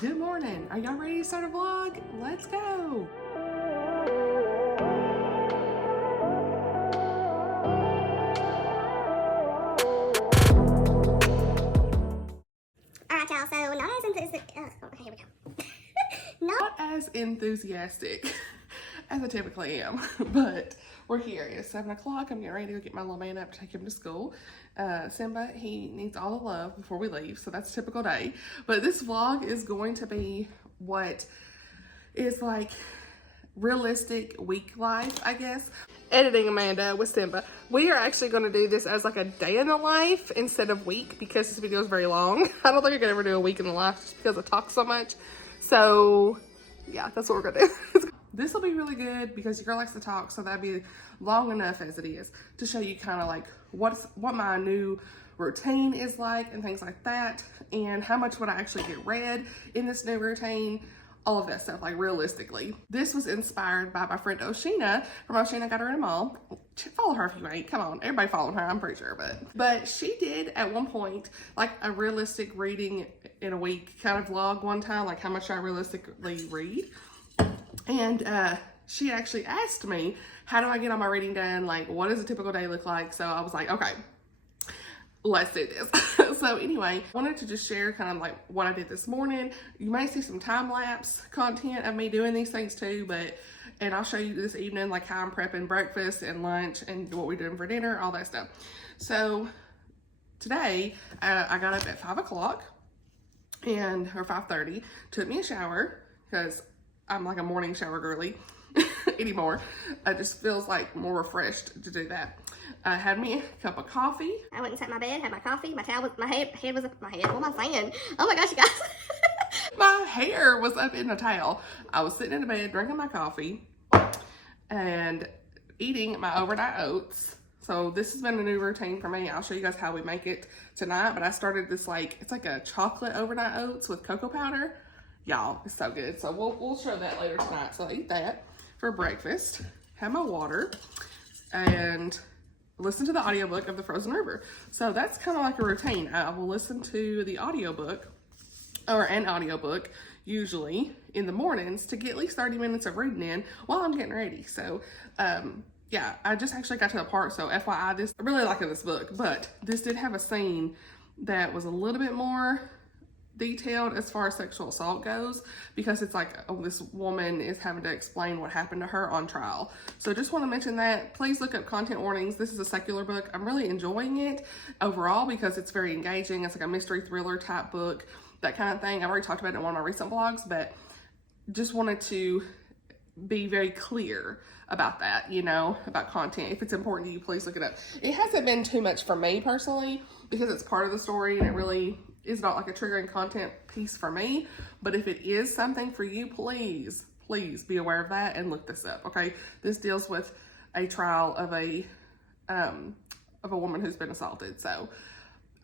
Good morning. Are y'all ready to start a vlog? Let's go. Alright, y'all, so not as enthusiastic. Here we go. Not as enthusiastic as I typically am, but we're here. It's 7 o'clock. I'm getting ready to go get my little man up to take him to school. Simba, he needs all the love before we leave, so that's a typical day. But this vlog is going to be what is like realistic week life, I guess. Editing Amanda with Simba. We are actually going to do this as like a day in the life instead of week because this video is very long. I don't think I could ever do a week in the life just because I talk so much. So yeah, that's what we're gonna do. This will be really good because your girl likes to talk, so that'd be long enough as it is to show you kind of like what my new routine is like and things like that, and how much would I actually get read in this new routine, all of that stuff, like realistically. This was inspired by my friend Oshina from Oshina Got Her in a Mall. Follow her if you ain't. Come on, everybody following her, I'm pretty sure. But she did at one point like a realistic reading in a week kind of vlog one time, like how much I realistically read. And she actually asked me, how do I get all my reading done? Like, what does a typical day look like? So I was like, okay, let's do this. So anyway, I wanted to just share kind of like what I did this morning. You may see some time-lapse content of me doing these things too, and I'll show you this evening like how I'm prepping breakfast and lunch and what we're doing for dinner, all that stuff. So today I got up at 5 o'clock or 5:30, took me a shower because I'm like a morning shower girly anymore. It just feels like more refreshed to do that. I had me a cup of coffee. I went and sat in my bed, had my coffee, my towel was, my head was up, what am I saying? Oh my gosh, you guys. My hair was up in a towel. I was sitting in the bed drinking my coffee and eating my overnight oats. So this has been a new routine for me. I'll show you guys how we make it tonight, but I started this it's like a chocolate overnight oats with cocoa powder. Y'all, it's so good. So we'll show that later tonight. So I eat that for breakfast, have my water, and listen to the audiobook of The Frozen River. So that's kind of like a routine. I will listen to the audiobook, or an audiobook, usually in the mornings to get at least 30 minutes of reading in while I'm getting ready. So yeah, I just actually got to the part, so FYI, I really like this book, but this did have a scene that was a little bit more detailed as far as sexual assault goes, because it's like, oh, this woman is having to explain what happened to her on trial. So just want to mention that. Please look up content warnings. This is a secular book. I'm really enjoying it overall because it's very engaging. It's like a mystery thriller type book, that kind of thing. I've already talked about it in one of my recent vlogs, but just wanted to be very clear about that, you know, about content. If it's important to you, please look it up. It hasn't been too much for me personally because it's part of the story and it really is not like a triggering content piece for me. But if it is something for you, please be aware of that and look this up, okay? This deals with a trial of a woman who's been assaulted, so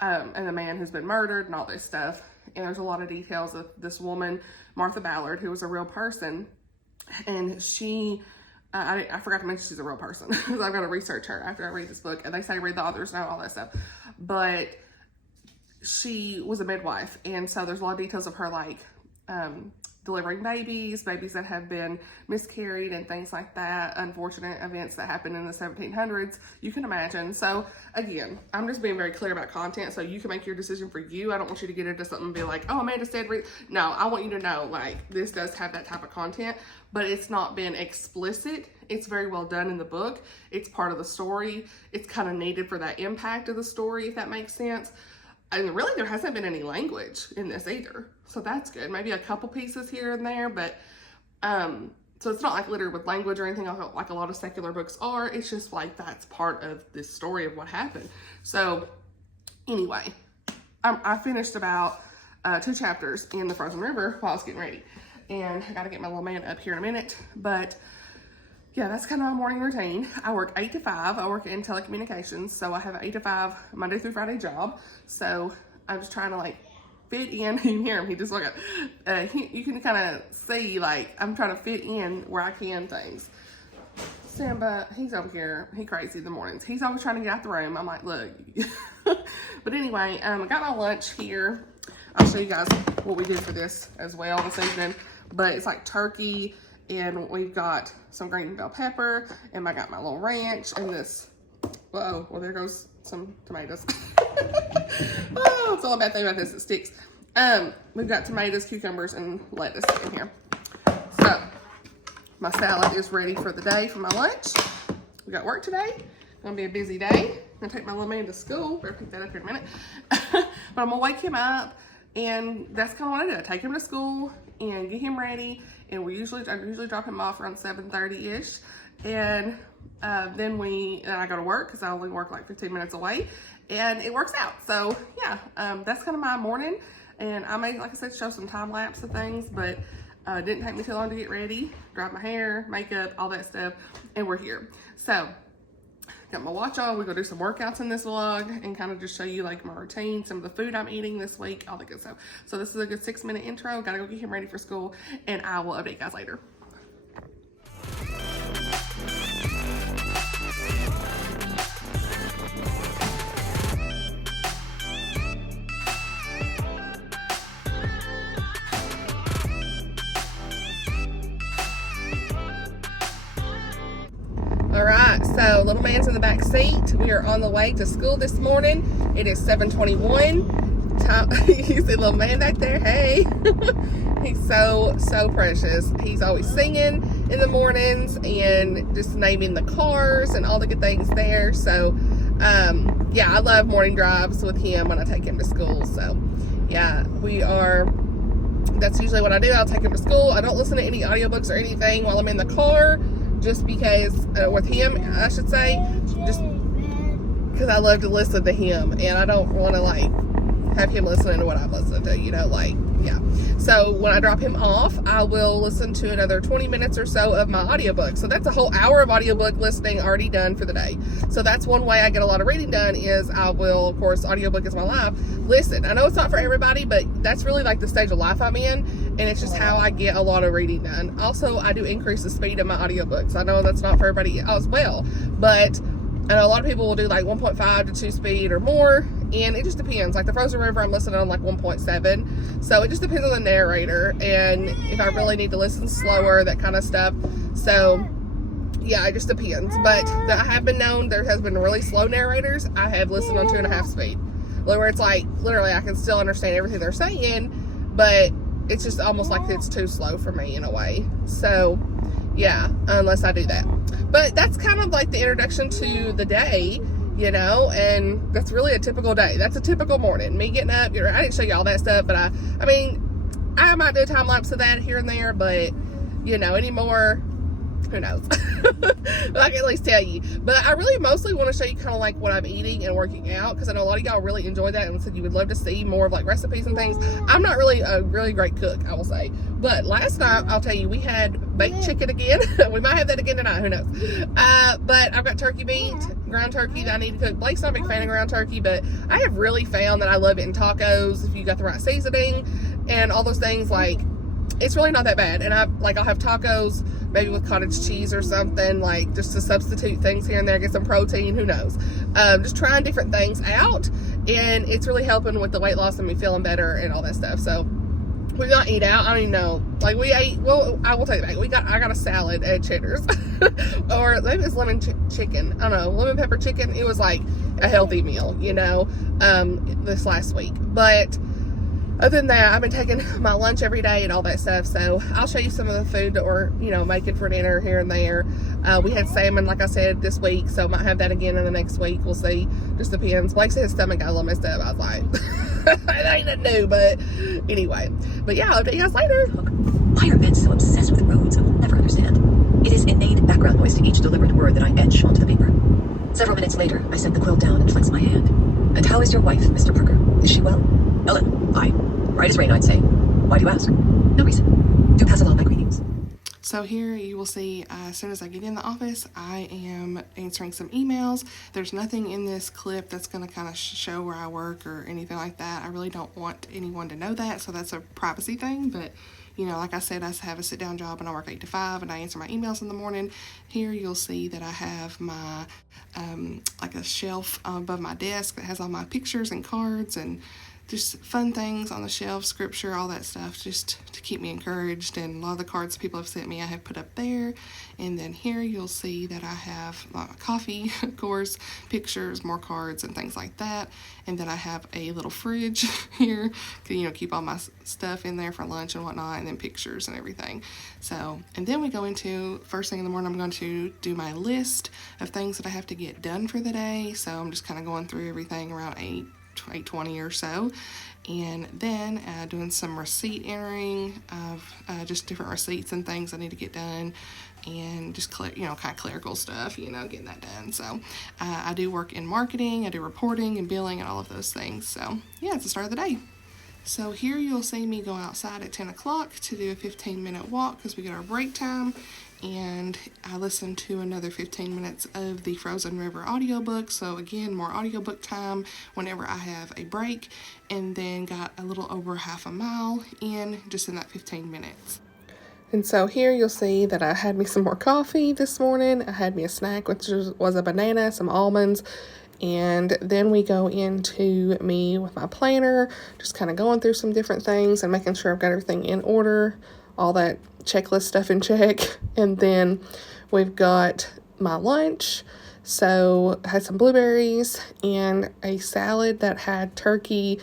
and a man who's been murdered and all this stuff. And there's a lot of details of this woman, Martha Ballard, who was a real person. And she, I forgot to mention she's a real person because I've got to research her after I read this book. And they say read the author's note, all that stuff. But she was a midwife. And so there's a lot of details of her, like delivering babies that have been miscarried and things like that. Unfortunate events that happened in the 1700s, you can imagine. So again, I'm just being very clear about content so you can make your decision for you. I don't want you to get into something and be like, oh, Amanda said, no, I want you to know, like, this does have that type of content, but it's not been explicit. It's very well done in the book. It's part of the story. It's kind of needed for that impact of the story, if that makes sense. And really, there hasn't been any language in this either. So that's good. Maybe a couple pieces here and there, but so it's not like littered with language or anything like a lot of secular books are. It's just like that's part of this story of what happened. So anyway, I finished about 2 chapters in The Frozen River while I was getting ready. And I got to get my little man up here in a minute. But yeah, that's kind of my morning routine. I work 8 to 5. I work in telecommunications, so I have an 8 to 5 Monday through Friday job. So I'm just trying to like fit in. You can hear him. He just look up. You can kind of see like I'm trying to fit in where I can things. Simba, he's over here. He crazy in the mornings. He's always trying to get out the room. I'm like, look. But anyway, I got my lunch here. I'll show you guys what we did for this as well this evening. But it's like turkey, and we've got some green bell pepper, and I got my little ranch, and this, whoa, well there goes some tomatoes. Oh, it's all a bad thing about this, it sticks. We've got tomatoes, cucumbers, and lettuce in here. So, my salad is ready for the day for my lunch. We got work today. Gonna be a busy day. I'm gonna take my little man to school. Better pick that up here in a minute. But I'm gonna wake him up, and that's kind of what I do. I take him to school and get him ready, and I usually drop him off around 7:30ish, and then I go to work because I only work like 15 minutes away, and it works out. So yeah, that's kind of my morning, and I may, like I said, show some time lapse of things, but it didn't take me too long to get ready, dry my hair, makeup, all that stuff, and we're here. So got my watch on. We're gonna do some workouts in this vlog and kind of just show you like my routine, some of the food I'm eating this week, all the good stuff. So this is a good 6-minute intro. Gotta go get him ready for school, and I will update you guys later. Alright, so little man's in the back seat. We are on the way to school this morning. It is 7:21. You see little man back there, hey. He's so precious. He's always singing in the mornings and just naming the cars and all the good things there. So, yeah, I love morning drives with him when I take him to school. So, yeah, that's usually what I do. I'll take him to school. I don't listen to any audiobooks or anything while I'm in the car. Just because, with him, I should say, just because I love to listen to him, and I don't want to, like, have him listening to what I'm listening to, you know, like, yeah. So, when I drop him off, I will listen to another 20 minutes or so of my audiobook. So, that's a whole hour of audiobook listening already done for the day. So, that's one way I get a lot of reading done is I will, of course, audiobook is my life. Listen, I know it's not for everybody, but that's really, like, the stage of life I'm in, and it's just how I get a lot of reading done. Also, I do increase the speed of my audiobooks. I know that's not for everybody as well, but I know a lot of people will do like 1.5 to 2 speed or more, and it just depends. Like the Frozen River, I'm listening on like 1.7, so it just depends on the narrator and if I really need to listen slower, that kind of stuff. So yeah, it just depends. But I have been known, there has been really slow narrators I have listened on 2.5 speed, where it's like literally I can still understand everything they're saying, but it's just almost like it's too slow for me in a way. So yeah, unless I do that. But that's kind of like the introduction to the day, you know, and that's really a typical day. That's a typical morning. Me getting up, I didn't show you all that stuff, but I mean, I might do a time lapse of that here and there, but, you know, anymore, who knows? But I can at least tell you. But I really mostly want to show you kind of like what I'm eating and working out, because I know a lot of y'all really enjoy that and said you would love to see more of like recipes and things. I'm not really a really great cook, I will say. But last night, I'll tell you, we had baked chicken again. We might have that again tonight, who knows? But I've got turkey meat, ground turkey that I need to cook. Blake's not a big fan of ground turkey, but I have really found that I love it in tacos if you got the right seasoning and all those things. Like, it's really not that bad. And I'll have tacos maybe with cottage cheese or something, like just to substitute things here and there, get some protein, who knows. Just trying different things out, and it's really helping with the weight loss and me feeling better and all that stuff. So we got to eat out. I don't even know. Like we ate, well, I will take it back. I got a salad at Cheddar's. Or maybe it's lemon chicken. I don't know. Lemon pepper chicken. It was like a healthy meal, you know, this last week. But other than that, I've been taking my lunch every day and all that stuff. So I'll show you some of the food that we're, you know, making for dinner here and there. We had salmon, like I said, this week. So might have that again in the next week. We'll see. Just depends. Blake said his stomach got a little messed up. I was like, it ain't nothing new, but anyway. But yeah, I'll see you guys later. Why are men so obsessed with roads? I will never understand. It is innate background noise to each deliberate word that I etch onto the paper. Several minutes later, I set the quilt down and flex my hand. And how is your wife, Mr. Parker? Is she well? Ellen, hi. Right as rain, I'd say. Why do you ask? No reason. Do pass along my greetings. So here you will see, as soon as I get in the office, I am answering some emails. There's nothing in this clip that's going to kind of show where I work or anything like that. I really don't want anyone to know that, so that's a privacy thing. But, you know, like I said, I have a sit-down job and I work 8 to 5 and I answer my emails in the morning. Here you'll see that I have my, like a shelf above my desk that has all my pictures and cards and just fun things on the shelf, scripture, all that stuff, just to keep me encouraged. And a lot of the cards people have sent me I have put up there. And then here you'll see that I have my coffee, of course, pictures, more cards and things like that. And then I have a little fridge here to, you know, keep all my stuff in there for lunch and whatnot, and then pictures and everything. So, and then we go into, first thing in the morning, I'm going to do my list of things that I have to get done for the day. So I'm just kind of going through everything around 8:20 or so, and then doing some receipt entering of just different receipts and things I need to get done, and just kind of clerical stuff, getting that done. So I do work in marketing, I do reporting and billing and all of those things. So yeah, it's the start of the day. So here you'll see me go outside at 10 o'clock to do a 15-minute walk because we get our break time. And I listened to another 15 minutes of the Frozen River audiobook. So again, more audiobook time whenever I have a break. And then got a little over half a mile in just in that 15 minutes. And so here you'll see that I had me some more coffee this morning. I had me a snack, which was a banana, some almonds. And then we go into me with my planner, just kind of going through some different things and making sure I've got everything in order, all that checklist stuff in check. And then we've got my lunch. So I had some blueberries and a salad that had turkey.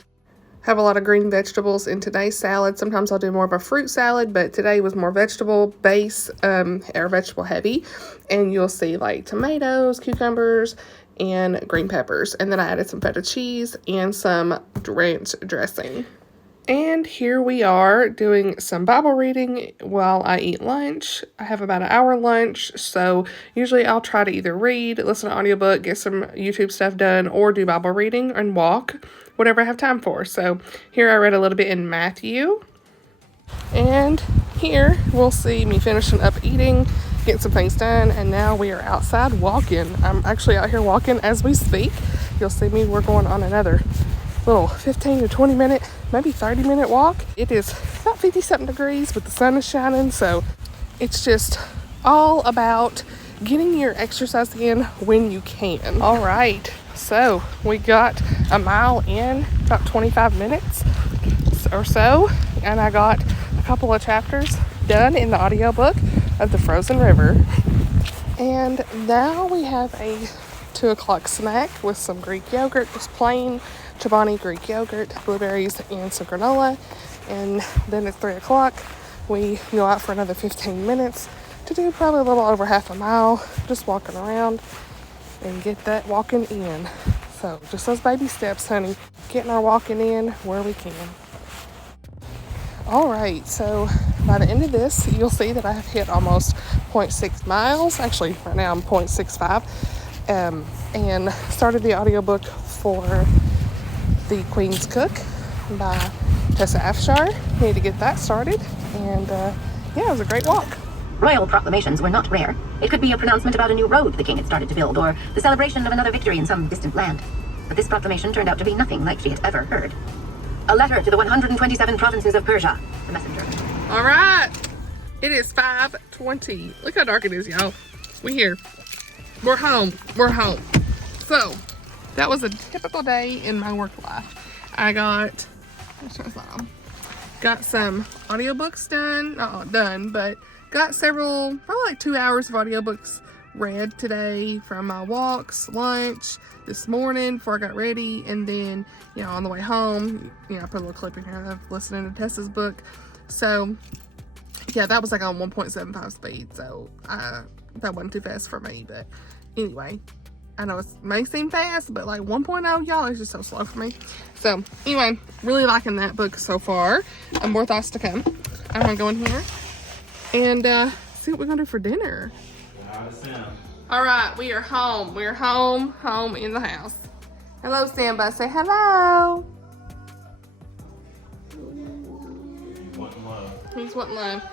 Have a lot of green vegetables in today's salad. Sometimes I'll do more of a fruit salad, but today was more vegetable base, or vegetable heavy. And you'll see like tomatoes, cucumbers, and green peppers. And then I added some feta cheese and some ranch dressing. And here we are doing some Bible reading while I eat lunch. I have about an hour lunch, so usually I'll try to either read, listen to audiobook, get some YouTube stuff done, or do Bible reading and walk, whatever I have time for. So here I read a little bit in Matthew. And here we'll see me finishing up eating, getting some things done, and now we are outside walking. I'm actually out here walking as we speak. You'll see me, we're going on another little 15 to 20 minute, maybe 30 minute walk. It is about 50-something degrees, but the sun is shining, so it's just all about getting your exercise in when you can. All right, so we got a mile in about 25 minutes or so, and I got a couple of chapters done in the audiobook of the Frozen River. And now we have a 2 o'clock snack with some Greek yogurt, just plain Chobani Greek yogurt, blueberries, and some granola. And then at 3 o'clock, we go out for another 15 minutes to do probably a little over half a mile, just walking around and get that walking in. So just those baby steps, honey, getting our walking in where we can. All right, so by the end of this, you'll see that I have hit almost 0.6 miles. Actually, right now I'm 0.65. And started the audiobook for The Queen's Cook by Tessa Afshar. Need to get that started. And yeah, it was a great walk. Royal proclamations were not rare. It could be a pronouncement about a new road the king had started to build, or the celebration of another victory in some distant land. But this proclamation turned out to be nothing like she had ever heard. A letter to the 127 provinces of Persia. The messenger. All right, it is 5:20. Look how dark it is, y'all. We here. We're home. We're home. So that was a typical day in my work life. I got some audiobooks done. Not done, but got several, probably like 2 hours of audiobooks read today from my walks, lunch, this morning before I got ready, and then, on the way home, I put a little clip in here of listening to Tessa's book. So yeah, that was like on 1.75 speed, so that wasn't too fast for me. But anyway, I know it may seem fast, but like 1.0, y'all, is just so slow for me. So anyway, really liking that book so far. More thoughts to come. I'm gonna go in here and see what we're gonna do for dinner. All right, we are home. We're home in the house. Hello, Simba. Say hello. He's wanting love.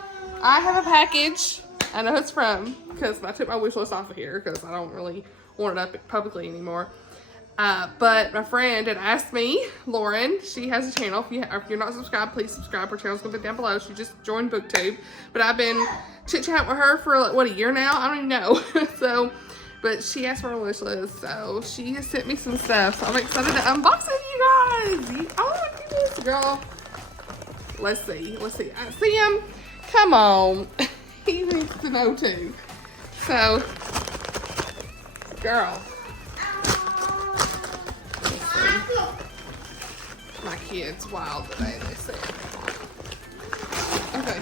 I have a package. I know it's from, because I took my wish list off of here because I don't really want it up publicly anymore. But my friend had asked me, Lauren, she has a channel. If you're not subscribed, please subscribe. Her channel's gonna be down below. She just joined BookTube. But I've been chit-chatting with her for like, what, a year now? I don't even know. But she asked for a wish list, so she has sent me some stuff. So I'm excited to unbox it, you guys. Oh, goodness, girl. Let's see. Sam, come on. He needs to know too. So, girl. Let's see. My kid's wild today, they said. Okay.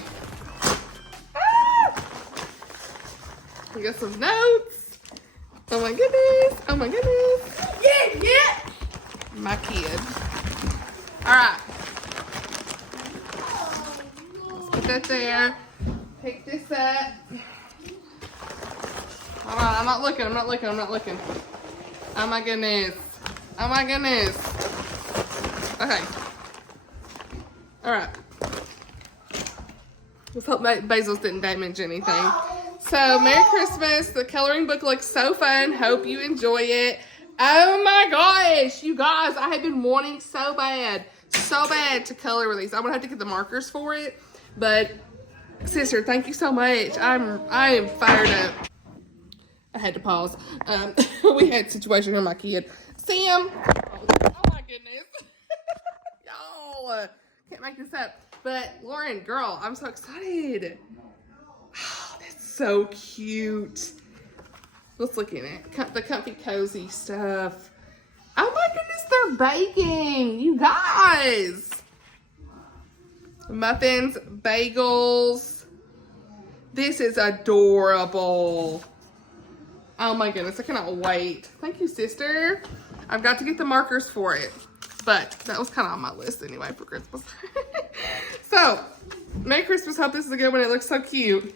We got some notes. Oh my goodness. Oh my goodness. Yeah. My kid. All right. Let's put that there. Pick this up. Hold on, I'm not looking. Oh my goodness. Okay. All right. Let's hope Basil's didn't damage anything. So, Merry Christmas. The coloring book looks so fun. Hope you enjoy it. Oh my gosh, you guys, I have been wanting so bad to color with these. I'm gonna have to get the markers for it, but sister, thank you so much. I am fired up. I had to pause. We had a situation here with my kid. Sam, oh my goodness. Y'all, can't make this up. But Lauren, girl, I'm so excited. Oh, that's so cute. Let's look in it. The comfy, cozy stuff. Oh my goodness, they're baking, you guys. Muffins, bagels. This is adorable. Oh my goodness, I cannot wait. Thank you, sister. I've got to get the markers for it, but that was kind of on my list anyway for Christmas. So, Merry Christmas. Hope this is a good one. It looks so cute.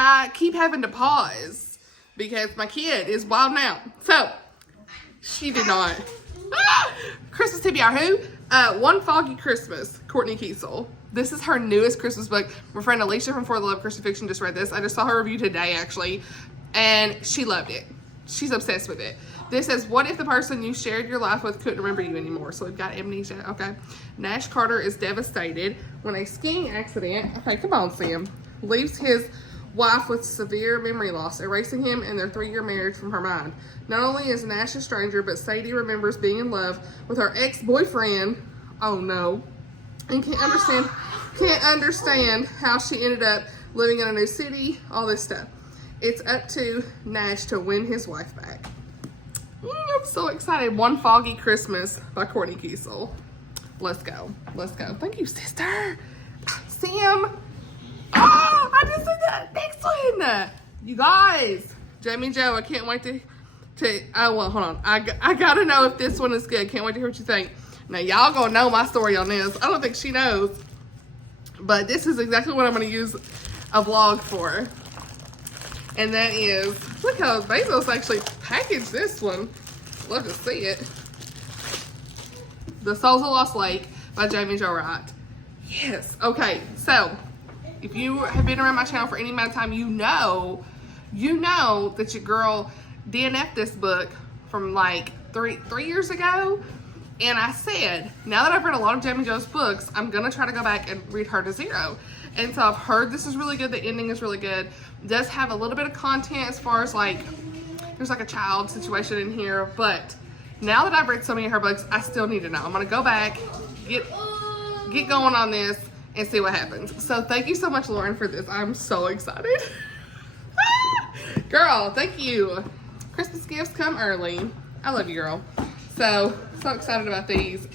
I keep having to pause because my kid is wild now. So, she did not. Christmas tip, who? One Foggy Christmas, Courtney Kiesel. This is her newest Christmas book. My friend Alicia from For the Love of Christian Fiction just read this. I just saw her review today, actually, and she loved it. She's obsessed with it. This says, what if the person you shared your life with couldn't remember you anymore? So we've got amnesia, okay. Nash Carter is devastated when a skiing accident, okay, come on, Sam, leaves his wife with severe memory loss, erasing him and their 3-year marriage from her mind. Not only is Nash a stranger, but Sadie remembers being in love with her ex-boyfriend, oh no, and can't understand how she ended up living in a new city, all this stuff. It's up to Nash to win his wife back. I'm so excited. One Foggy Christmas by Courtney Kiesel. Let's go. Thank you, sister. Sam. Oh, I just did that next one. You guys, Jamie Joe, I can't wait to oh, well, hold on. I gotta know if this one is good. Can't wait to hear what you think. Now, y'all gonna know my story on this. I don't think she knows, but this is exactly what I'm gonna use a vlog for. And that is, look how Bezos actually packaged this one. Love to see it. The Souls of Lost Lake by Jamie Jo Wright. Yes. Okay, so if you have been around my channel for any amount of time, you know that your girl DNF'd this book from like three years ago. And I said, now that I've read a lot of Jamie Jo's books, I'm gonna try to go back and read Her to Zero. And so I've heard this is really good. The ending is really good. It does have a little bit of content as far as like, there's like a child situation in here. But now that I've read so many of her books, I still need to know. I'm gonna go back, get going on this and see what happens. So thank you so much, Lauren, for this. I'm so excited. Girl, thank you. Christmas gifts come early. I love you, girl. So excited about these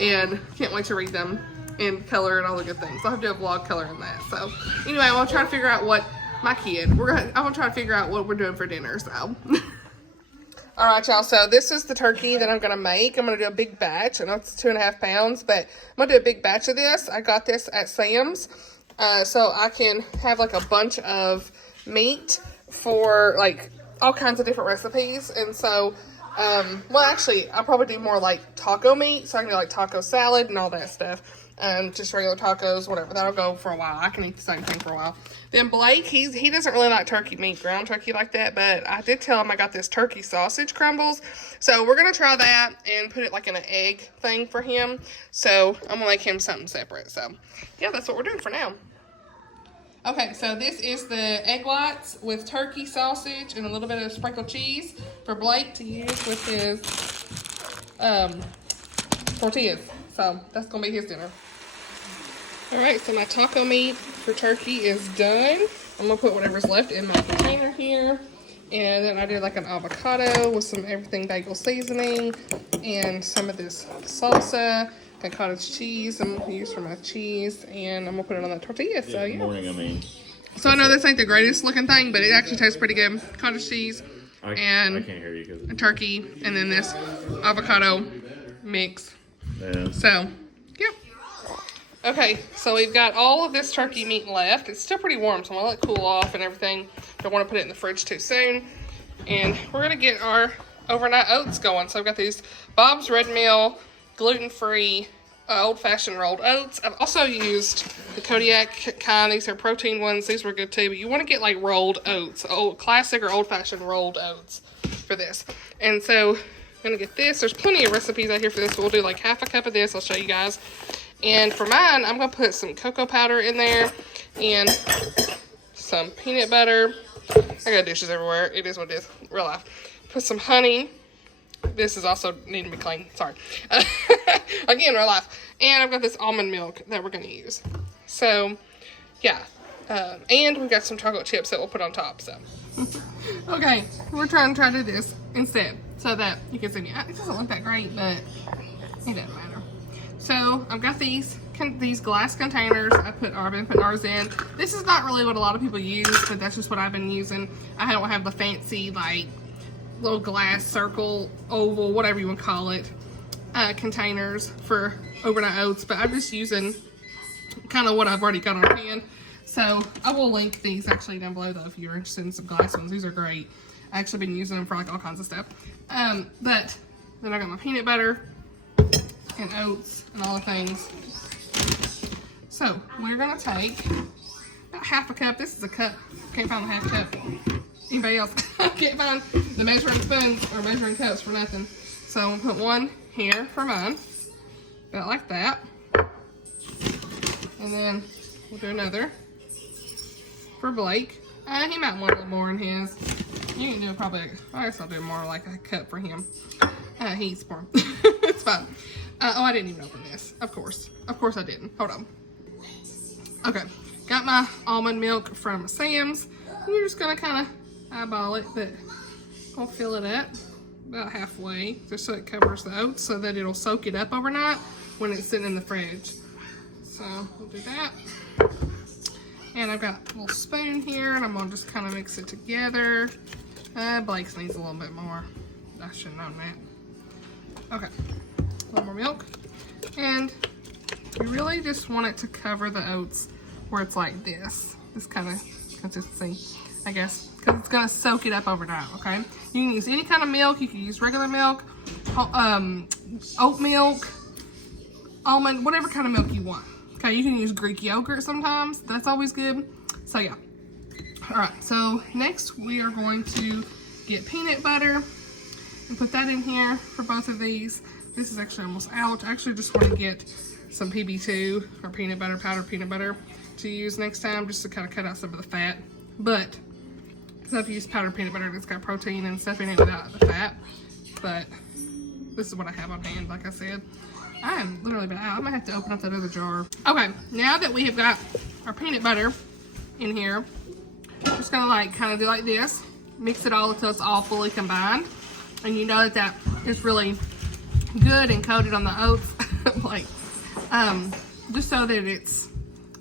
and can't wait to read them and color and all the good things. I'll have to do a vlog coloring that. So anyway, I'm gonna try to figure out what my kid, I'm gonna try to figure out what we're doing for dinner, so. All right, y'all, so this is the turkey that I'm gonna make. I'm gonna do a big batch. I know it's 2.5 pounds, but I'm gonna do a big batch of this. I got this at Sam's, so I can have like a bunch of meat for like all kinds of different recipes. And so, well, actually, I'll probably do more like taco meat, so I can do like taco salad and all that stuff. Just regular tacos, whatever. That'll go for a while. I can eat the same thing for a while. Then Blake, he doesn't really like turkey meat, ground turkey like that, but I did tell him I got this turkey sausage crumbles. So we're going to try that and put it like in an egg thing for him. So I'm going to make him something separate. So yeah, that's what we're doing for now. Okay, so this is the egg whites with turkey sausage and a little bit of sprinkled cheese for Blake to use with his tortillas. So that's gonna be his dinner. All right, so my taco meat for turkey is done. I'm gonna put whatever's left in my container here. And then I did like an avocado with some everything bagel seasoning and some of this salsa and cottage cheese I'm gonna use for my cheese, and I'm gonna put it on the tortilla. So yeah. Good morning, I mean. So I know this ain't the greatest looking thing, but it actually tastes pretty good. Cottage cheese and I can't hear you because turkey, and then this avocado mix. yeah. So, yeah. Okay, so we've got all of this turkey meat left. It's still pretty warm, so I'm gonna let it cool off and everything. Don't want to put it in the fridge too soon. And we're gonna get our overnight oats going. So I've got these Bob's Red Mill gluten-free old-fashioned rolled oats. I've also used the Kodiak kind. These are protein ones. These were good too, but you want to get like rolled oats, old classic or old-fashioned rolled oats for this. And so I'm gonna get this. There's plenty of recipes out here for this. We'll do like half a cup of this. I'll show you guys. And for mine, I'm gonna put some cocoa powder in there and some peanut butter. I got dishes everywhere. It is what it is. Real life. Put some honey. This is also needing to be clean. Sorry. Again, real life. And I've got this almond milk that we're going to use. So, yeah. And we've got some chocolate chips that we'll put on top. So, okay. We're trying to do this instead so that you can see me. It doesn't look that great, but it doesn't matter. So, I've got these glass containers. I've been putting ours in. This is not really what a lot of people use, but that's just what I've been using. I don't have the fancy, like, little glass, circle, oval, whatever you want to call it, containers for overnight oats, but I'm just using kind of what I've already got on hand. So I will link these actually down below though if you're interested in some glass ones. These are great. I actually been using them for like all kinds of stuff. But then I got my peanut butter and oats and all the things. So we're gonna take about half a cup. This is a cup. Can't find the half cup. Anybody else? I can't find the measuring spoons or measuring cups for nothing. So I'm gonna put one here for mine. About like that. And then we'll do another for Blake. He might want a little more in his. You can do probably, I guess I'll do more like a cup for him. He eats more. It's fine. Oh, I didn't even open this. Of course I didn't. Hold on. Okay, got my almond milk from Sam's. We're just gonna kind of eyeball it, but I'll fill it up about halfway just so it covers the oats so that it'll soak it up overnight when it's sitting in the fridge. So we'll do that. And I've got a little spoon here and I'm gonna just kind of mix it together. Blake's needs a little bit more. I should have known that. Okay, a little more milk. And you really just want it to cover the oats where it's like this kind of consistency, I guess, because it's gonna soak it up overnight. Okay, you can use any kind of milk. You can use regular milk, oat milk, almond, whatever kind of milk you want. Okay, you can use Greek yogurt sometimes. That's always good. So yeah. All right. So next we are going to get peanut butter and put that in here for both of these. This is actually almost out. I actually just want to get some PB2 or peanut butter, powdered peanut butter to use next time, just to kind of cut out some of the fat. But because I've used powdered peanut butter, it's got protein and stuff in it without the fat. But this is what I have on hand, like I said. I am literally been out. I'm gonna have to open up that other jar. Okay, now that we have got our peanut butter in here, I'm just gonna like kind of do like this, mix it all until it's all fully combined. And you know that that is really good and coated on the oats, like just so that it's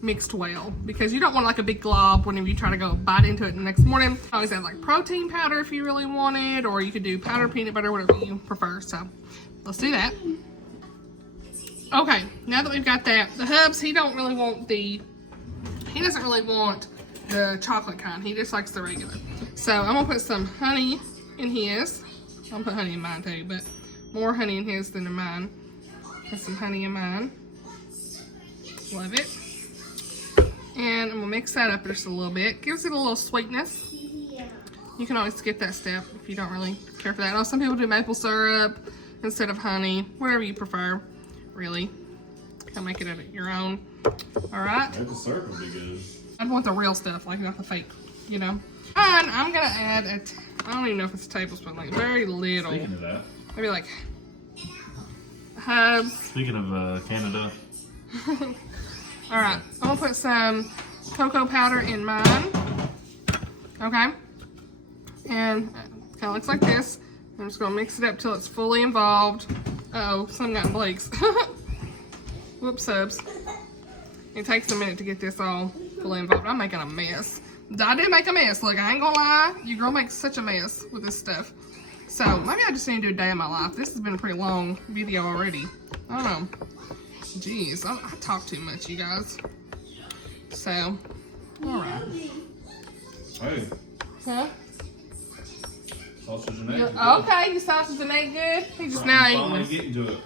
mixed well, because you don't want like a big glob whenever you try to go bite into it the next morning. I always have like protein powder if you really want it, or you could do powdered peanut butter, whatever you prefer. So let's do that. Okay, now that we've got that, the hubs, he doesn't really want the chocolate kind. He just likes the regular. So I'm gonna put some honey in his. I'm gonna put honey in mine too, but more honey in his than in mine. Put some honey in mine. Love it. And I'm gonna mix that up just a little bit. Gives it a little sweetness. Yeah. You can always skip that step if you don't really care for that. Oh, some people do maple syrup instead of honey. Whatever you prefer, really. I'll make it at your own. All right. Maple syrup would be good. I'd want the real stuff, like not the fake, you know. And I'm gonna add I don't even know if it's a tablespoon, like very little. Speaking of that. Maybe like hubs. Speaking of Canada. All right, I'm gonna put some cocoa powder in mine. Okay, and it kind of looks like this. I'm just gonna mix it up till it's fully involved. Uh-oh, some got in Blake's. Whoops, subs. It takes a minute to get this all fully involved. I'm making a mess. I did make a mess. Look, I ain't gonna lie. Your girl makes such a mess with this stuff. So maybe I just need to do a day of my life. This has been a pretty long video already. I don't know. Jeez, I talk too much, you guys. So, all right. Hey, Huh? sausage and egg. Okay, you sausage and egg good? He just now finally eating getting to it.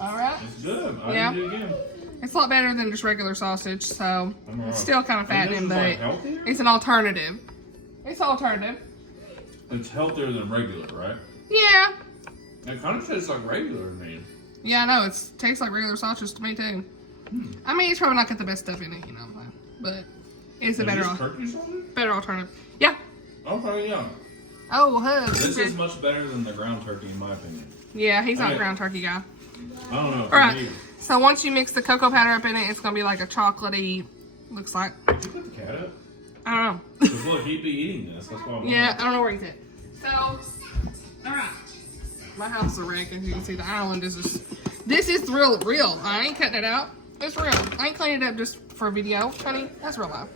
All right. It's good. I Yeah. did it again. It's a lot better than just regular sausage, so it's still kind of And this fattening, is, but like, healthier? it's an alternative. It's an alternative. It's healthier than regular, right? Yeah. It kind of tastes like regular to me. Yeah, I know. It tastes like regular sausage to me, too. I mean, it's probably not got the best stuff in it, you know what I'm saying? But it's a Is better, this turkey sausage? better alternative. Yeah. Okay, yeah. Oh, hugs. This is much better than the ground turkey, in my opinion. Yeah, he's not a Okay. ground turkey guy. I don't know. All right. So once you mix the cocoa powder up in it, it's going to be like a chocolatey, looks like. Did you put the cat up? I don't know. Because look, he'd be eating this. That's why I'm Yeah, I don't know where he's at. So, all right. My house is a wreck, as you can see. The island is just, this is real. I ain't cutting it out. It's real. I ain't cleaning it up just for video, honey. That's real life.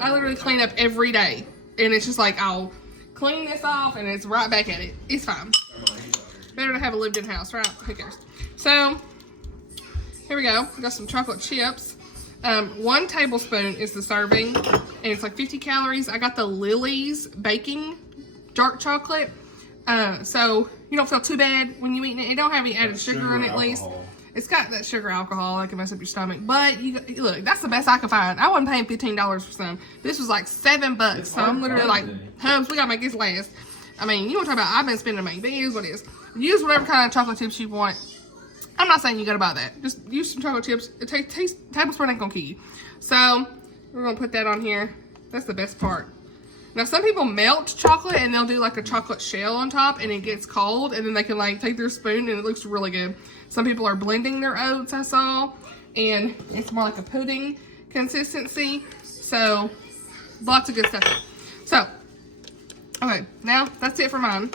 I literally clean up every day. And it's just like, I'll clean this off and it's right back at it. It's fine. Better to have a lived-in house, right? Who cares? So, here we go. Got some chocolate chips. 1 tablespoon is the serving, and it's like 50 calories. I got the Lily's baking dark chocolate, so you don't feel too bad when you eat it. It don't have any added sugar in it, at least. alcohol. It's got that sugar alcohol that can mess up your stomach. But you look, that's the best I could find. I wasn't paying $15 for some. This was like $7, so I'm literally like, Hubs, we gotta make this last. I mean, you want to talk about I've been spending money, but it is what it is. Use whatever kind of chocolate chips you want. I'm not saying you gotta buy that. Just use some chocolate chips. It tastes, tablespoon ain't gonna kill you. So we're gonna put that on here. That's the best part. Now some people melt chocolate and they'll do like a chocolate shell on top and it gets cold and then they can like take their spoon and it looks really good. Some people are blending their oats, I saw, and it's more like a pudding consistency. So lots of good stuff. So okay, now that's it for mine.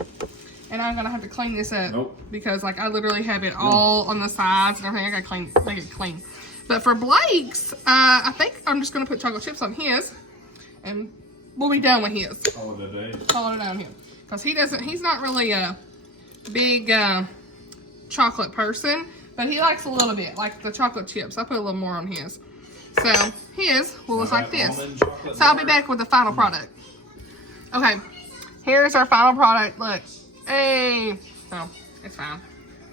And I'm gonna have to clean this up because like I literally have it all on the sides and everything. I gotta make it clean. But for Blake's, I think I'm just gonna put chocolate chips on his, and we'll be done with his. Call it a day. Call it down here, because he's not really a big chocolate person, but he likes a little bit, like the chocolate chips. I put a little more on his. So his will look like this. So I'll be back with the final product. Okay, here's our final product. Look. Hey, oh, it's fine.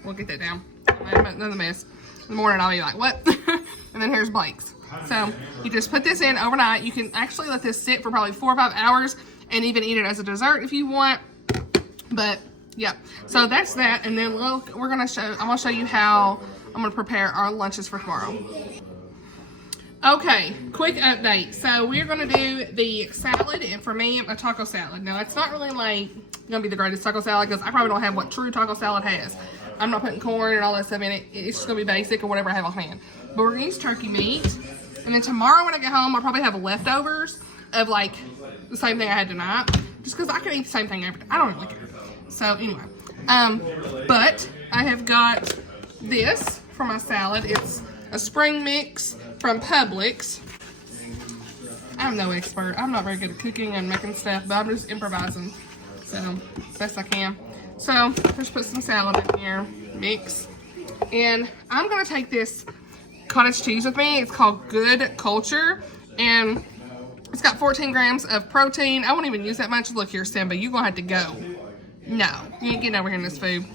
We'll get that down. Another mess. In the morning, I'll be like, what? And then here's Blake's. So you just put this in overnight. You can actually let this sit for probably 4 or 5 hours and even eat it as a dessert if you want. But yeah, so that's that. And then look, I'm gonna show you how I'm gonna prepare our lunches for tomorrow. Okay, quick update. So we're gonna do the salad, and for me, a taco salad. Now it's not really like gonna be the greatest taco salad because I probably don't have what true taco salad has. I'm not putting corn and all that stuff in it. It's just gonna be basic or whatever I have on hand. But we're gonna use turkey meat, and then tomorrow when I get home, I'll probably have leftovers of like the same thing I had tonight, just because I can eat the same thing every day. I don't really care. So anyway, but I have got this for my salad. It's a spring mix from Publix. I'm no expert. I'm not very good at cooking and making stuff, but I'm just improvising. So, best I can. So, just put some salad in here, mix. And I'm gonna take this cottage cheese with me. It's called Good Culture. And it's got 14 grams of protein. I won't even use that much. Look here, Simba, you're gonna have to go. No, you ain't getting over here in this food.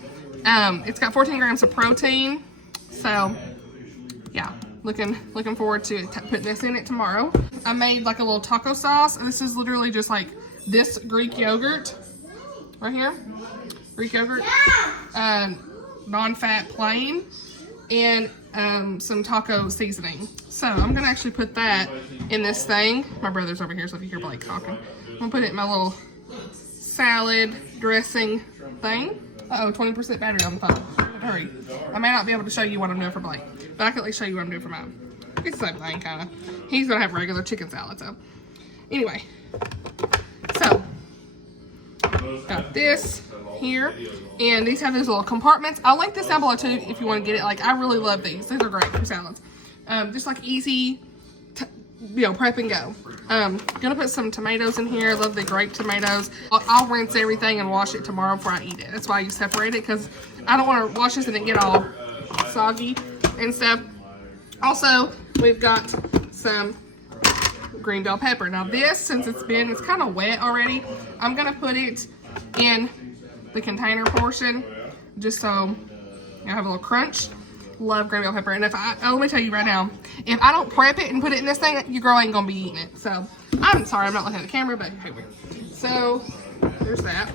It's got 14 grams of protein. So, yeah. Looking forward to putting this in it tomorrow. I made like a little taco sauce. And this is literally just like this Greek yogurt right here. Greek yogurt, non-fat plain. And some taco seasoning. So I'm gonna actually put that in this thing. My brother's over here, so if you hear Blake talking, I'm gonna put it in my little salad dressing thing. Uh-oh, 20% battery on the phone. Hurry. I may not be able to show you what I'm doing for Blake, but I can at least show you what I'm doing for mine. It's the same thing, kind of. He's gonna have regular chicken salad, so. Anyway, so got this here, and these have these little compartments. I'll link this down below too if you want to get it. Like, I really love these. These are great for salads. Just like easy, prep and go. Gonna put some tomatoes in here. I love the grape tomatoes. I'll rinse everything and wash it tomorrow before I eat it. That's why you separate it, because I don't want to wash this and it get all soggy and stuff. Also, we've got some green bell pepper. Now this, since it's kind of wet already, I'm gonna put it in the container portion just so you have a little crunch. Love green bell pepper. And if let me tell you right now, if I don't prep it and put it in this thing, your girl ain't gonna be eating it. So I'm sorry, I'm not looking at the camera, but here we go. So there's that.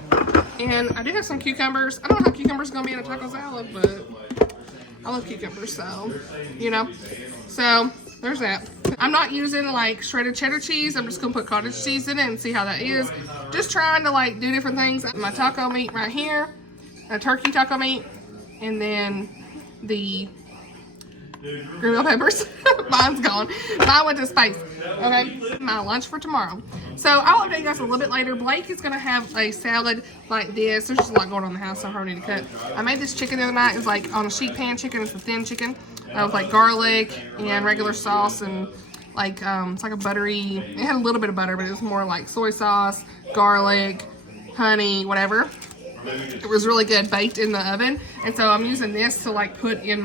And I do have some cucumbers. I don't know how cucumbers are gonna be in a taco salad, but I love cucumbers, so so there's that. I'm not using like shredded cheddar cheese. I'm just gonna put cottage cheese in it and see how that is. Just trying to like do different things. My taco meat right here, a turkey taco meat, and then the green bell peppers. Mine's gone. Mine went to space. Okay, my lunch for tomorrow. So I'll update you guys a little bit later. Blake is gonna have a salad like this. There's just a lot going on in the house, so I need to cut. I made this chicken the other night. It's like on a sheet pan chicken. It's a thin chicken with like garlic and regular sauce and like it's like a buttery. It had a little bit of butter, but it was more like soy sauce, garlic, honey, whatever. It was really good baked in the oven, and so I'm using this to like put in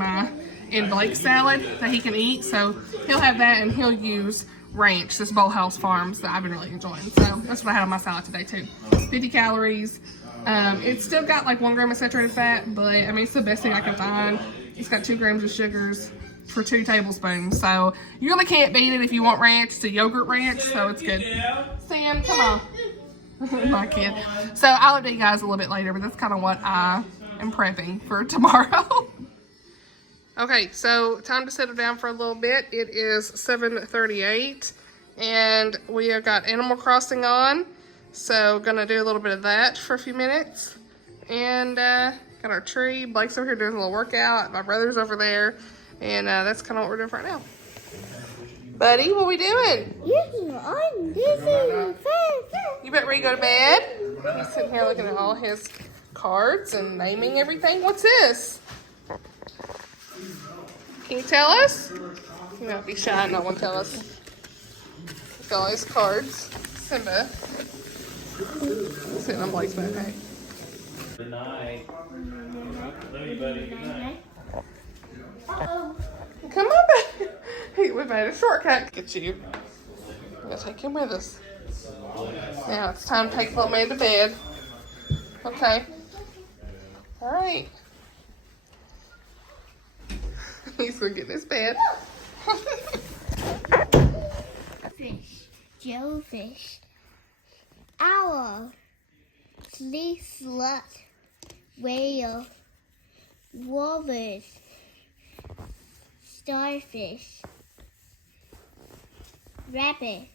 Blake's salad that he can eat. So he'll have that, and he'll use ranch, this Bolthouse Farms that I've been really enjoying. So that's what I had on my salad today too. 50 calories. It's still got like 1 gram of saturated fat, but I mean it's the best thing I can find. It's got 2 grams of sugars for 2 tablespoons. So you really can't beat it if you want ranch. It's a yogurt ranch, so it's good. Sam, come on. My kid. So I'll update you guys a little bit later, but that's kind of what I am prepping for tomorrow. Okay, so time to settle down for a little bit. It is 7:38, and we have got Animal Crossing on. So gonna do a little bit of that for a few minutes. And got our tree. Blake's over here doing a little workout. My brother's over there. And that's kind of what we're doing right now. Buddy, what we doing? You bet ready to go to bed? He's sitting here looking at all his cards and naming everything. What's this? Can you tell us? You might be shy and not want to tell us. Look at all his cards. Simba. Sitting on Blake's backpack. Good night. Love you, buddy. Good night. Come on back. Hey, we made a shortcut. Get you. We're gonna take him with us. Now it's time to take little man to bed. Okay. All right. He's gonna get in his bed. Fish, jellyfish, owl, flea slut, whale, walrus, starfish, rabbit,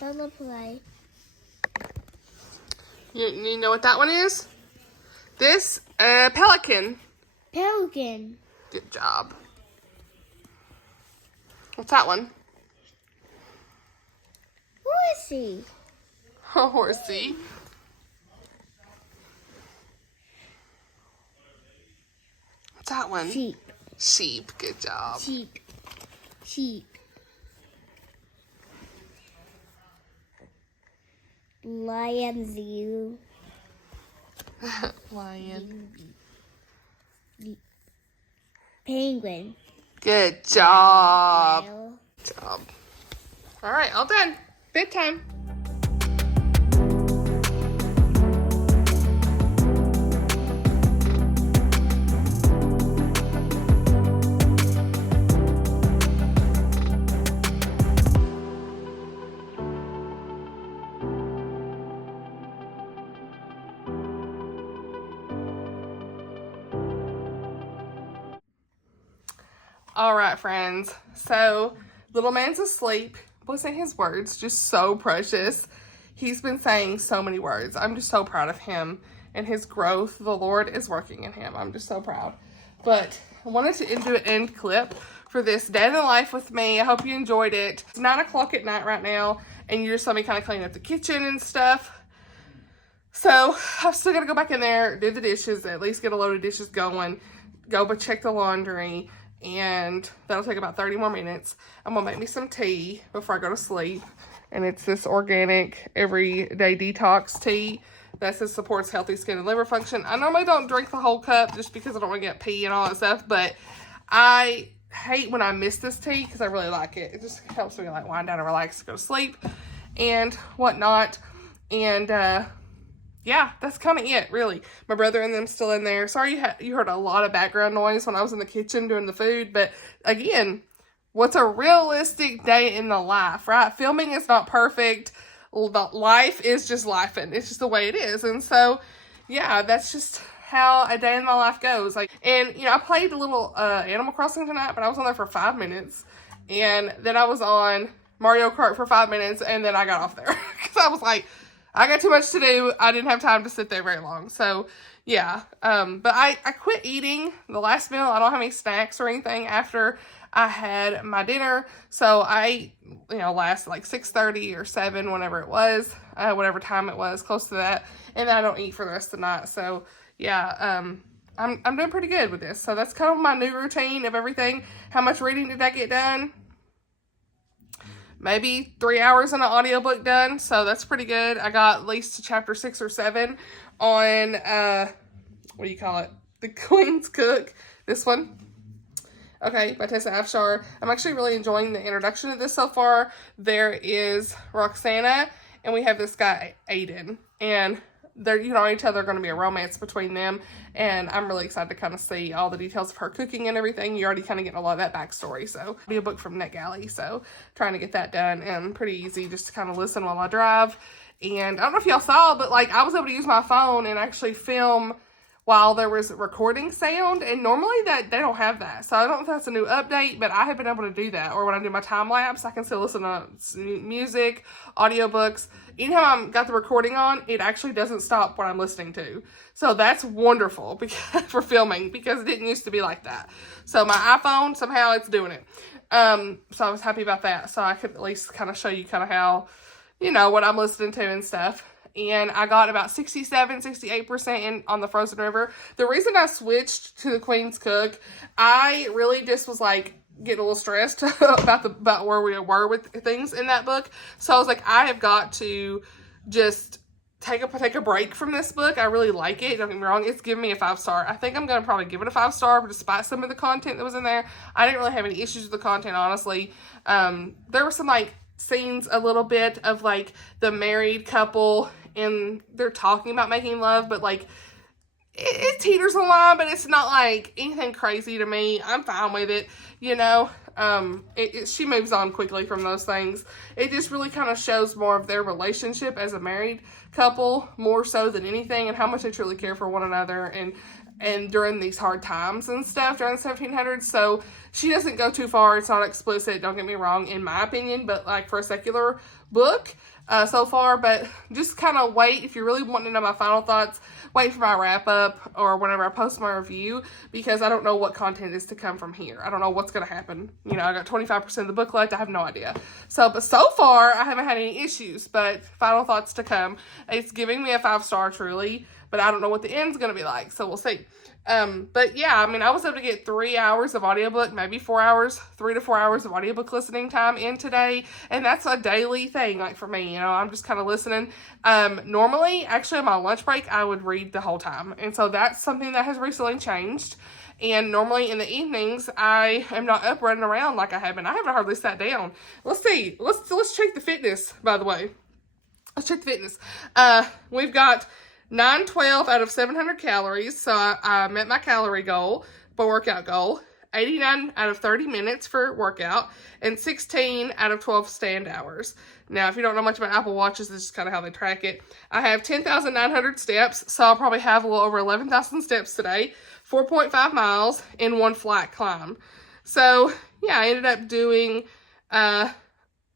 butterfly. You know what that one is? This, pelican. Pelican. Good job. What's that one? Horsey. A horsey. What's that one? Sheep. Sheep. Good job. Sheep. Sheep. Lion, zoo. Lion. Penguin. Good job. Whale. Good job. All right, all done. Bedtime. All right, friends. So, little man's asleep. Listen to his words, just so precious. He's been saying so many words. I'm just so proud of him and his growth. The Lord is working in him. I'm just so proud. But I wanted to do an end clip for this day in the life with me. I hope you enjoyed it. It's 9 o'clock at night right now, and you just saw me kind of clean up the kitchen and stuff. So I've still got to go back in there, do the dishes, at least get a load of dishes going, go but check the laundry, and that'll take about 30 more minutes. I'm going to make me some tea before I go to sleep, and it's this organic everyday detox tea that says supports healthy skin and liver function. I normally don't drink the whole cup just because I don't want to get pee and all that stuff, but I hate when I miss this tea because I really like it. It just helps me like wind down and relax, go to sleep and whatnot. And yeah, that's kind of it, really. My brother and them still in there. Sorry you heard a lot of background noise when I was in the kitchen doing the food, but again, what's a realistic day in the life, right? Filming is not perfect. Life is just life, and it's just the way it is. And so, yeah, that's just how a day in my life goes. Like, and you know, I played a little Animal Crossing tonight, but I was on there for 5 minutes, and then I was on Mario Kart for 5 minutes, and then I got off there because I was like, I got too much to do. I didn't have time to sit there very long. So yeah, but I quit eating the last meal. I don't have any snacks or anything after I had my dinner. So I, you know, last like 6:30 or 7, whenever it was, whatever time it was, close to that. And then I don't eat for the rest of the night. So yeah, I'm doing pretty good with this. So that's kind of my new routine of everything. How much reading did I get done? Maybe 3 hours in an audiobook done, so that's pretty good. I got at least to chapter 6 or 7 on, what do you call it? The Queen's Cook, this one. Okay, by Tessa Afshar. I'm actually really enjoying the introduction of this so far. There is Roxana, and we have this guy, Aiden, and you can already tell there's going to be a romance between them, and I'm really excited to kind of see all the details of her cooking and everything. You already kind of get a lot of that backstory, so it'll be a book from NetGalley, so trying to get that done, and pretty easy just to kind of listen while I drive. And I don't know if y'all saw, but like I was able to use my phone and actually film while there was recording sound, and normally that they don't have that. So I don't know if that's a new update, but I have been able to do that. Or when I do my time lapse, I can still listen to music, audiobooks. Anytime I've got the recording on, it actually doesn't stop what I'm listening to. So that's wonderful because, for filming, because it didn't used to be like that. So my iPhone, somehow it's doing it. So I was happy about that. So I could at least kind of show you kind of how, you know, what I'm listening to and stuff. And I got about 68% in on the Frozen River. The reason I switched to the Queen's Cook, I really just was like getting a little stressed about where we were with things in that book. So I was like, I have got to just take a break from this book. I really like it. Don't get me wrong. It's giving me a 5-star. I think I'm going to probably give it a 5-star despite some of the content that was in there. I didn't really have any issues with the content, honestly. There were some like scenes a little bit of like the married couple and they're talking about making love, but like it teeters a line, but it's not like anything crazy to me. I'm fine with it, you know. She moves on quickly from those things. It just really kind of shows more of their relationship as a married couple, more so than anything, and how much they truly care for one another and during these hard times and stuff during the 1700s. So she doesn't go too far. It's not explicit, don't get me wrong, in my opinion, but like for a secular book so far. But just kind of wait, if you're really wanting to know my final thoughts, wait for my wrap up or whenever I post my review, because I don't know what content is to come from here. I don't know what's going to happen. You know, I got 25% of the book left. I have no idea. But so far I haven't had any issues, but final thoughts to come. It's giving me a 5-star truly, but I don't know what the end's going to be like. So we'll see. But yeah, I mean, I was able to get 3 hours of audiobook, maybe 4 hours, 3 to 4 hours of audiobook listening time in today. And that's a daily thing, like for me, you know, I'm just kind of listening. Normally, actually on my lunch break, I would read the whole time. And so that's something that has recently changed. And normally in the evenings, I am not up running around like I have been. I haven't hardly sat down. Let's see. Let's check the fitness, by the way. Let's check the fitness. We've got 912 out of 700 calories, so I met my calorie goal, my workout goal. 89 out of 30 minutes for workout, and 16 out of 12 stand hours. Now, if you don't know much about Apple Watches, this is kind of how they track it. I have 10,900 steps, so I'll probably have a little over 11,000 steps today, 4.5 miles, in one flat climb. So yeah, I ended up doing,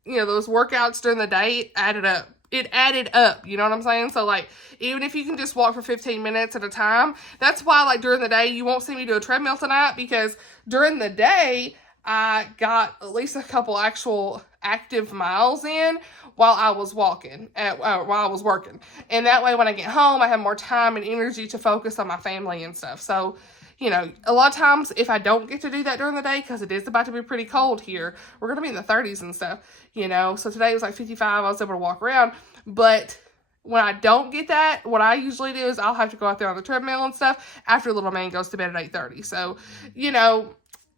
you know, those workouts during the day added up. It added up, you know what I'm saying? So, like, even if you can just walk for 15 minutes at a time, that's why, like, during the day, you won't see me do a treadmill tonight, because during the day, I got at least a couple actual active miles in while I was walking, while I was working. And that way, when I get home, I have more time and energy to focus on my family and stuff. So, you know, a lot of times if I don't get to do that during the day, because it is about to be pretty cold here, we're going to be in the 30s and stuff, you know, so today was like 55, I was able to walk around, but when I don't get that, what I usually do is I'll have to go out there on the treadmill and stuff after little man goes to bed at 8:30, so, you know,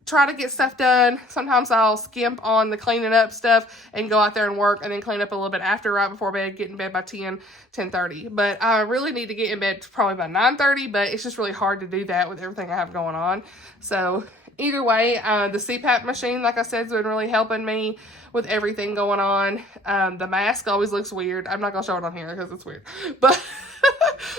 try to get stuff done. Sometimes I'll skimp on the cleaning up stuff and go out there and work and then clean up a little bit after, right before bed, get in bed by 10:30. But I really need to get in bed probably by 9:30, but it's just really hard to do that with everything I have going on. So either way, the CPAP machine, like I said, has been really helping me with everything going on. The mask always looks weird. I'm not going to show it on here because it's weird. But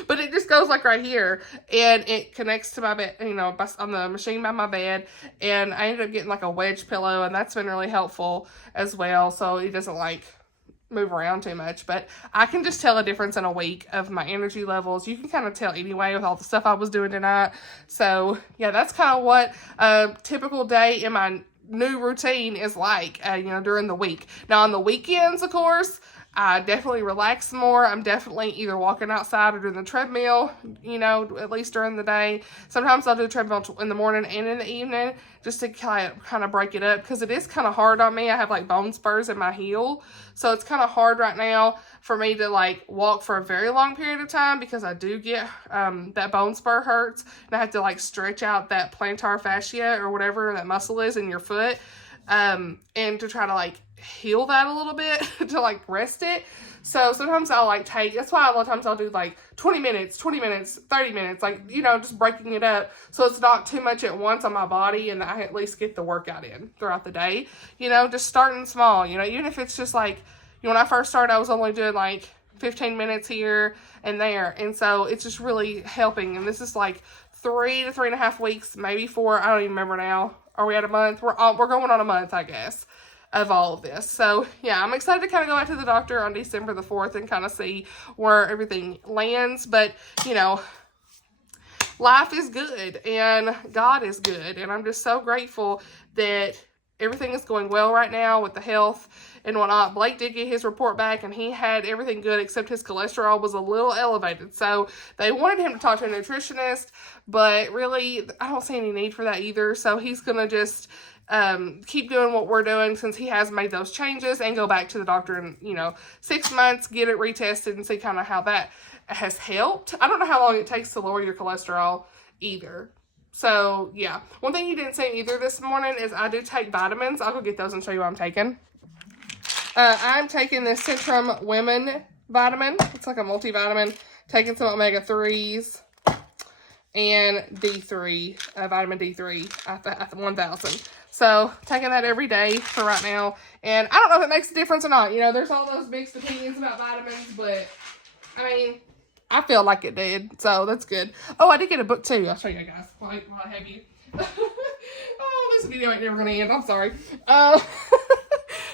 but it just goes like right here, and it connects to my bed, you know, on the machine by my bed, and I ended up getting like a wedge pillow, and that's been really helpful as well, so it doesn't like move around too much. But I can just tell a difference in a week of my energy levels. You can kind of tell anyway with all the stuff I was doing tonight. So yeah, that's kind of what a typical day in my new routine is like, you know, during the week. Now on the weekends, of course, I definitely relax more. I'm definitely either walking outside or doing the treadmill, you know, at least during the day. Sometimes I'll do the treadmill in the morning and in the evening just to kind of break it up, because it is kind of hard on me. I have like bone spurs in my heel, so it's kind of hard right now for me to like walk for a very long period of time, because I do get that bone spur hurts, and I have to like stretch out that plantar fascia or whatever that muscle is in your foot, and to try to like heal that a little bit to like rest it. So sometimes I'll like that's why a lot of times I'll do like 20 minutes, 30 minutes, like, you know, just breaking it up so it's not too much at once on my body, and I at least get the workout in throughout the day, you know, just starting small, you know, even if it's just like, you know, when I first started, I was only doing like 15 minutes here and there, and so it's just really helping. And this is like 3 to 3.5 weeks, maybe 4, I don't even remember now. Are we at a month? We're going on a month, I guess, of all of this. So yeah, I'm excited to kind of go out to the doctor on December the 4th and kind of see where everything lands. But you know, life is good and God is good, and I'm just so grateful that everything is going well right now with the health and whatnot. Blake did get his report back, and he had everything good except his cholesterol was a little elevated. So they wanted him to talk to a nutritionist, but really I don't see any need for that either. So he's gonna just keep doing what we're doing since he has made those changes, and go back to the doctor in, you know, 6 months, get it retested and see kind of how that has helped. I don't know how long it takes to lower your cholesterol either. So yeah, one thing he didn't say either this morning is I do take vitamins. I'll go get those and show you what I'm taking. I'm taking this Centrum Women vitamin. It's like a multivitamin. Taking some omega-3s and D3, vitamin D3 at the 1000. So taking that every day for right now. And I don't know if it makes a difference or not. You know, there's all those mixed opinions about vitamins, but I mean, I feel like it did. So that's good. Oh, I did get a book too. I'll show you guys while I have you. Oh, this video ain't never going to end. I'm sorry.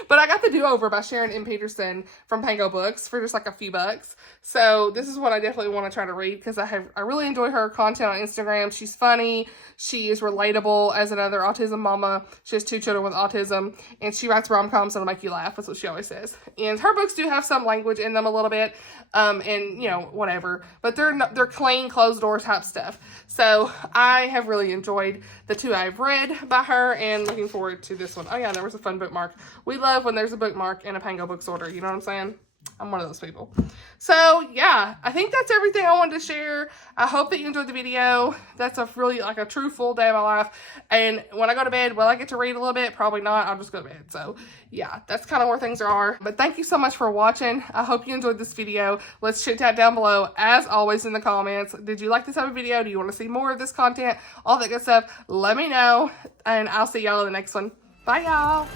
But I got The Do-Over by Sharon M. Peterson from Pango Books for just like a few bucks. So this is what I definitely want to try to read, because I really enjoy her content on Instagram. She's funny. She is relatable as another autism mama. She has 2 children with autism, and she writes rom-coms that'll make you laugh. That's what she always says. And her books do have some language in them a little bit, and you know, whatever. But they're clean, closed door type stuff. So I have really enjoyed the 2 I've read by her, and looking forward to this one. Oh yeah, there was a fun bookmark. We love when there's a bookmark in a Pango Books order. You know what I'm saying? I'm one of those people. So yeah, I think that's everything I wanted to share. I hope that you enjoyed the video. That's a really like a true full day of my life. And when I go to bed, will I get to read a little bit? Probably not. I'll just go to bed. So yeah, that's kind of where things are. But thank you so much for watching. I hope you enjoyed this video. Let's chit chat down below, as always, in the comments. Did you like this type of video? Do you want to see more of this content? All that good stuff. Let me know, and I'll see y'all in the next one. Bye, y'all.